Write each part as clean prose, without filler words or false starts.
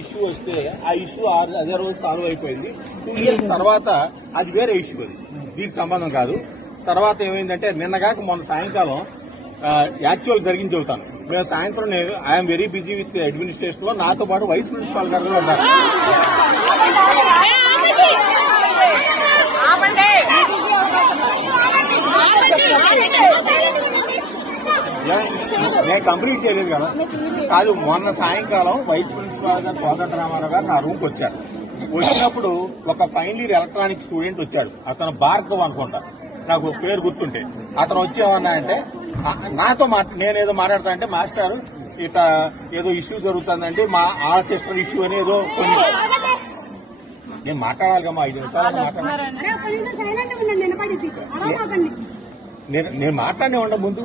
Issue వస్తే ఆ issue అదే రోజు సాల్వ్ అయిపోయింది. 2 years తర్వాత అది వేరే ఇష్యూ, అది దీనికి సంబంధం కాదు. తర్వాత ఏమైందంటే నిన్నగాక మొన్న సాయంకాలం యాక్చువల్ జరిగింది చెబుతాను. మేము సాయంత్రం నేను I'm very busy with administration లో నాతో పాటు వైస్ ప్రిన్సిపాల్ గారు ఉన్నారు. నేను కంప్లీట్ చేయలేదు కదా. కాదు, మొన్న సాయంకాలం వైస్ ప్రిన్సిపాల్ గారు కోదండ రామారావు గారు నా రూమ్కి వచ్చారు. వచ్చినప్పుడు ఒక ఫైనల్ ఇయర్ ఎలక్ట్రానిక్ స్టూడెంట్ వచ్చాడు. అతను భార్గవ్ అనుకుంటా, నాకు పేరు గుర్తుంటే. అతను వచ్చేమన్నా అంటే నాతో నేనేదో మాట్లాడతా అంటే, మాస్టర్ ఇట్లా ఏదో ఇష్యూ జరుగుతుందండి, మా ఆ సిస్టర్ ఇష్యూ అని ఏదో కొన్ని నేను మాట్లాడాలి కమ్మా. 5 నిమిషాలు నేను మాట్లాడనే ఉండ ముందు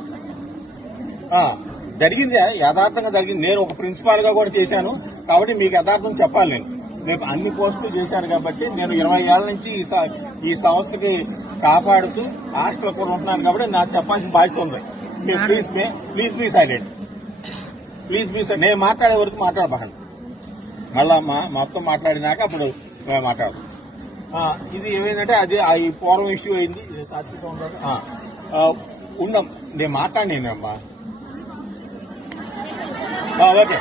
జరిగింది, యథార్థంగా జరిగింది. నేను ఒక ప్రిన్సిపాల్ గా కూడా చేశాను కాబట్టి మీకు యథార్థం చెప్పాలి. నేను అన్ని పోస్టులు చేశాను కాబట్టి నేను 20 ఏళ్ల నుంచి ఈ సంస్థకి కాపాడుతూ హాస్టల్ కూడా ఉంటున్నాను కాబట్టి నాకు చెప్పాల్సిన బాధ్యత ఉంది. Please be silent, please be silent. నేను మాట్లాడే వరకు మాట్లాడబాకండి. మళ్ళా మొత్తం మాట్లాడినాక అప్పుడు మాట్లాడదు. ఇది ఏమైందంటే అది ఈ పూర్వం ఇష్యూ అయింది. ఉండం నేను మాట్లాడినానమ్మా. Okay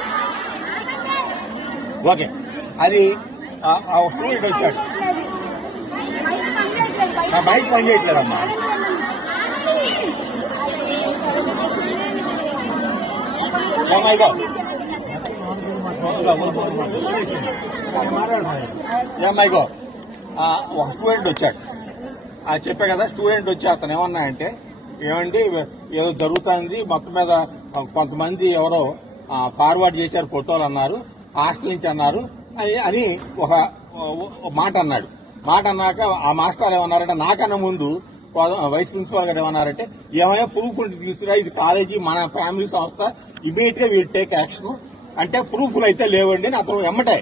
okay. అది స్టూడెంట్ వచ్చాడు, నా బైక్ పని చేయట్లేదమ్మా. ఏమైగో ఒక స్టూడెంట్ వచ్చాడు. చెప్పా కదా, స్టూడెంట్ వచ్చి అతను ఏమన్నా అంటే, ఏమండి ఏదో జరుగుతుంది మొత్తం మీద కొంతమంది ఎవరో ఫార్వర్డ్ చేశారు ఫోటోలు అన్నారు, హాస్టల్ నుంచి అన్నారు అని ఒక మాట అన్నాడు. మాట అన్నాక ఆ మాస్టర్ ఏమన్నారంటే, నాకన్నా ముందు వైస్ ప్రిన్సిపాల్ గారు ఏమన్నారంటే, ఏమైనా ప్రూఫ్ ఉంటే తీసుకురా, ఇది కాలేజీ మన ఫ్యామిలీ సంస్థ, ఇమీడియట్ గా వీల్ టేక్ యాక్షన్ అంటే ప్రూఫ్లు అయితే లేవండి అని అతను ఎమ్మటే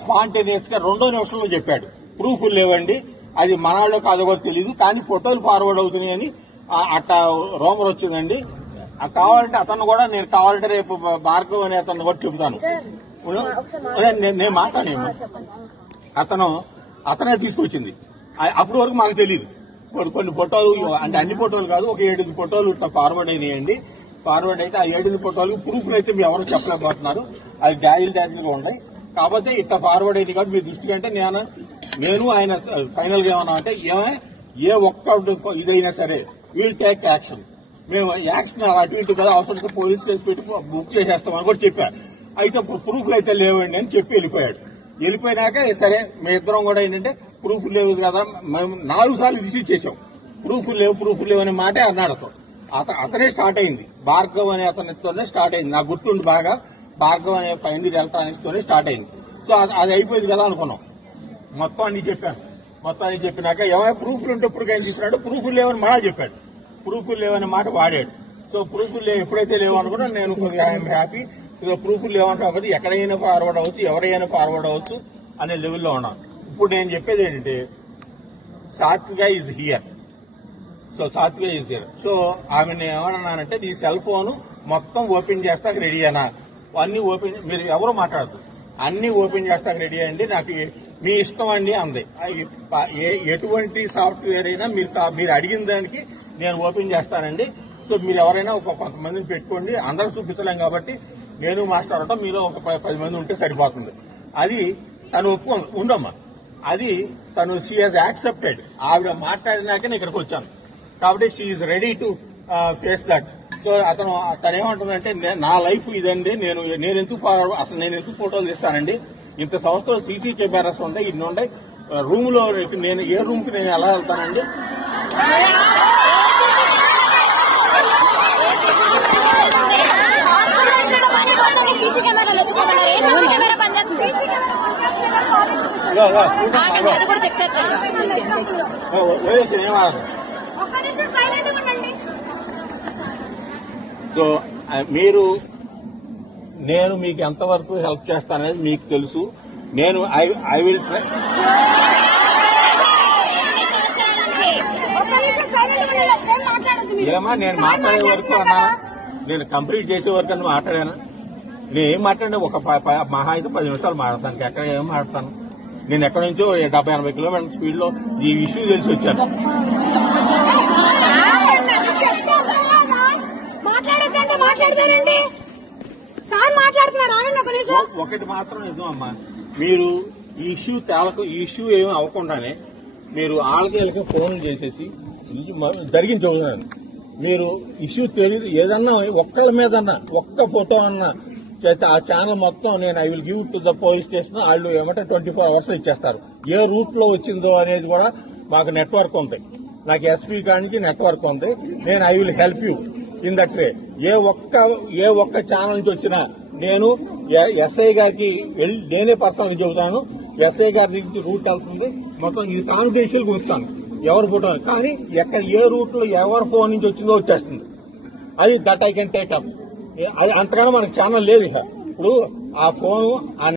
స్పాంటేనియస్ గా 2వ నిమిషంలో చెప్పాడు. ప్రూఫ్లు లేవండి, అది మనవాళ్ళో కాదో కూడా తెలియదు, కానీ ఫోటోలు ఫార్వర్డ్ అవుతున్నాయి అని అట్లా రూమర్ వచ్చిందండి. కావాలంటే అతను కూడా నేను కావాలంటే రేపు భార్గవ్ అని అతను కూడా చెబుతాను. నేను మాట్లాడాను. అతనే తీసుకొచ్చింది. అప్పటి వరకు మాకు తెలియదు. కొన్ని ఫోటోలు అంటే అన్ని ఫోటోలు కాదు, ఒక 7 ఫోటోలు ఇట్లా ఫార్వర్డ్ అయినాయండి. ఫార్వర్డ్ అయితే ఆ 7 ఫోటోలు ప్రూఫ్లు అయితే మీరు ఎవరు చెప్పలేకపోతున్నారు, అది డాజిల్ గా ఉన్నాయి. కాకపోతే ఇట్లా ఫార్వర్డ్ అయింది కాబట్టి మీ దృష్టికి అంటే నేను ఆయన ఫైనల్ గా ఏమన్నా అంటే, ఏ ఒక్క ఇదైనా సరే వీల్ టేక్ యాక్షన్, మేము యాక్షన్ అటు ఇటు కదా, అవసరం పోలీస్ కేసు పెట్టి బుక్ చేసేస్తామని కూడా చెప్పారు. అయితే ప్రూఫ్లు అయితే లేవండి అని చెప్పి వెళ్ళిపోయాడు. వెళ్ళిపోయినాక సరే మీ ఇద్దరం కూడా ఏంటంటే ప్రూఫ్ లేవు కదా, మేము 4 సార్లు రిసీవ్ చేసాం, ప్రూఫ్ లేవు అనే మాటే అన్నాడు. అతనే స్టార్ట్ అయింది, భార్గవ్ అనే అతనితోనే స్టార్ట్ అయింది. నాకు గుర్తుండి బాగా, భార్గవ్ అనే ఫైనల్ ఇయర్ ఎలక్ట్రానిక్స్ తోనే స్టార్ట్ అయింది. సో అది అయిపోయింది కదా అనుకున్నాం. మొత్తం అన్ని చెప్పాను. మొత్తం అన్ని చెప్పినాక ఏమైనా ప్రూఫ్లు ఉంటే ఇప్పుడు ఏం తీసుకున్నాడు, ప్రూఫ్లు లేవని మళ్ళా చెప్పాడు. ప్రూఫ్లు లేవని మాట వాడాడు. సో ప్రూఫ్లు ఎప్పుడైతే లేవు అనుకున్నా నేను కొద్దిగా ఐఎమ్ హ్యాపీ. ఇక ప్రూఫ్లు లేవంటే ఒకటి ఎక్కడైనా ఫార్వర్డ్ అవ్వచ్చు, ఎవరైనా ఫార్వర్డ్ అవ్వచ్చు అనే లెవెల్లో ఉన్నాను. ఇప్పుడు నేను చెప్పేది ఏంటంటే, సాత్విక ఈజ్ హియర్. సో సాత్విక ఈజ్ హియర్. సో ఆమెను ఏమన్నానంటే, నీ సెల్ ఫోన్ మొత్తం ఓపెన్ చేస్తాక రెడీ అయినా, అన్ని ఓపెన్, మీరు ఎవరు మాట్లాడదు, అన్ని ఓపెన్ చేస్తాక రెడీ అయ్యండి, నాకు మీ ఇష్టం అండి అంది. ఎటువంటి సాఫ్ట్వేర్ అయినా మీరు అడిగిన దానికి నేను ఓపెన్ చేస్తానండి. సో మీరు ఎవరైనా ఒక కొంతమందిని పెట్టుకోండి, అందరూ చూపించలేం కాబట్టి నేను మాస్టర్ అవటం, మీలో ఒక 10 మంది ఉంటే సరిపోతుంది. అది తను ఉండమ్మా, అది తను షీ హాజ్ యాక్సెప్టెడ్. ఆవిడ మాట్లాడినాకే నేను ఇక్కడికి వచ్చాను కాబట్టి she is ready to face that. So తనేమంటుందంటే, నా లైఫ్ ఇదండి, నేను ఎందుకు ఫోటోలు తీస్తానండి, ఇంత సంస్థలో సీసీ కెమెరాస్ ఉంటాయి, ఇన్ని ఉంటాయి, రూమ్ లో నేను ఏ రూమ్ కి నేను ఎలా వెళ్తానండి, సో నేను మీకు ఎంతవరకు హెల్ప్ చేస్తాననేది మీకు తెలుసు. నేను ఐ విల్ ట్రై. ఏమా నేను మాట్లాడే వరకు అన్నా, నేను కంప్లీట్ చేసే వరకు అని మాట్లాడాను. నేను ఏం మాట్లాడినా ఒక మహా అయితే 10 నిమిషాలు మాట్లాడతాను. ఎక్కడ ఏం మాట్లాడతాను? నేను ఎక్కడి నుంచో 70-80 కిలోమీటర్ స్పీడ్ లో ఈ ఇష్యూ తెలిసి వచ్చాను. ఒకటి మాత్రం నిజమమ్మా, మీరు ఈ ఇష్యూ ఏమి అవ్వకుండానే మీరు వాళ్ళకి ఫోన్లు చేసేసి జరిగింది చూడండి. మీరు ఇష్యూ తెలియదు ఏదన్నా ఒక్కళ్ళ మీదన్నా ఒక్క ఫోటో అన్నా చేస్తే ఆ ఛానల్ మొత్తం నేను I will give to the police station, వాళ్ళు ఏమంటే 24 hours ఇచ్చేస్తారు. ఏ రూట్ లో వచ్చిందో అనేది కూడా మాకు నెట్వర్క్ ఉంది. నాకు ఎస్పీ కానికి నెట్వర్క్ ఉంది. నేను I will help you in that way. ఏ ఒక్క ఛానల్ నుంచి వచ్చినా నేను ఎస్ఐ గారికి వెళ్ళి నేనే పర్సనల్ చెబుతాను. ఎస్ఐ గారి నుంచి రూట్ వెళ్తుంది మొత్తం ఇది కాన్ఫిడెన్షియల్ గా ఉంచుతాను. ఎవరు ఫోటో కానీ ఎక్కడ ఏ రూట్ లో ఎవరి ఫోన్ నుంచి వచ్చిందో వచ్చేస్తుంది. అది that I can take up. అది అంతగానో మనకు ఛానల్ లేదు. ఇప్పుడు ఆ ఫోన్